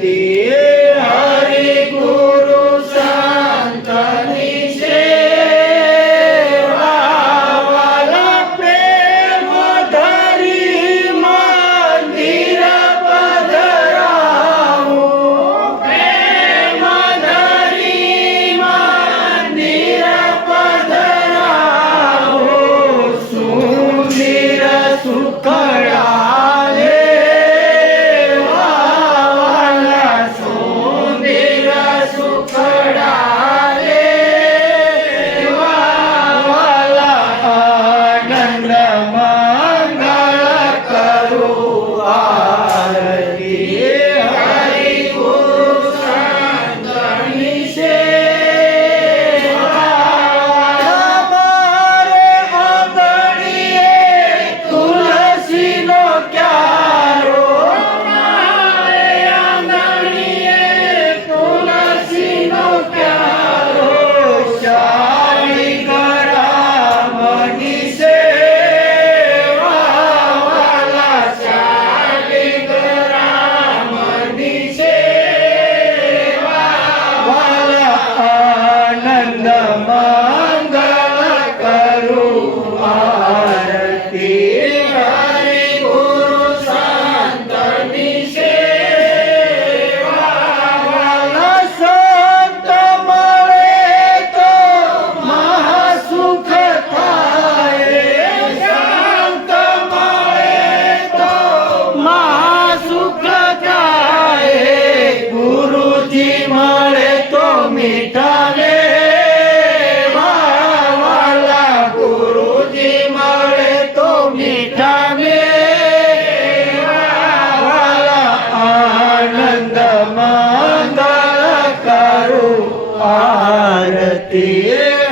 हरि गुरु संतनी सेवा वाला प्रेम धरी मंदिर पधराओ प्रेम धरी मंदिर पधराओ सुंदर सुखड़ा आरती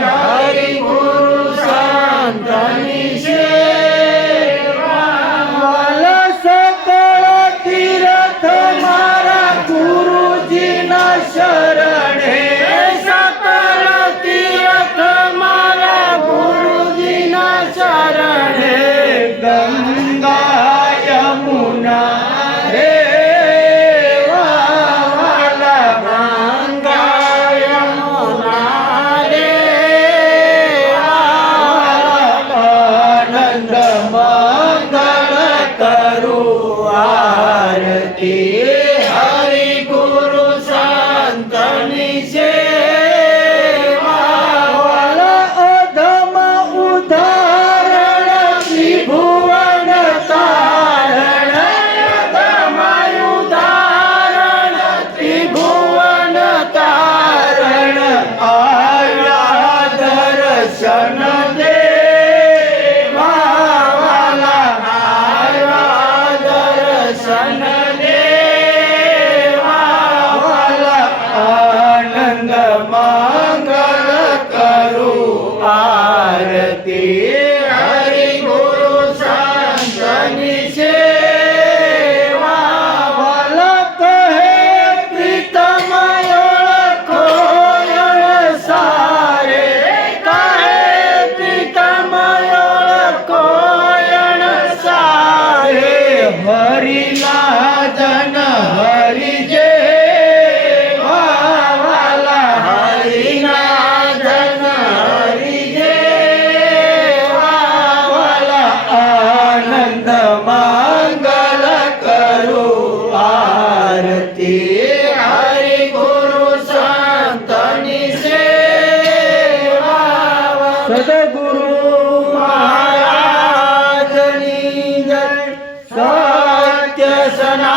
हरि गुरु संतनी सेवा वाला सकल तीर्थ मारा गुरुजी ना शरणे सकल तीर्थ मारा गुरुजी ना शरणे गंगा यमुना हरि गुरु संतनी सेवा वाला अधम उदाहरण त्रिभुवन तारण अधम उदाहरण त्रिभुवन तारण आया दर्शन दे आरती हरि गुरु संतनी सेवा वाला कहे प्रीतम ओळखो सारे कहे प्रीतम ओळखो सारे हरिला जन हरि जे वाला हरिना जन मंगल करो आरती हरि गुरु संतनी सेवा सद्गुरु महाराज जय सत्य सना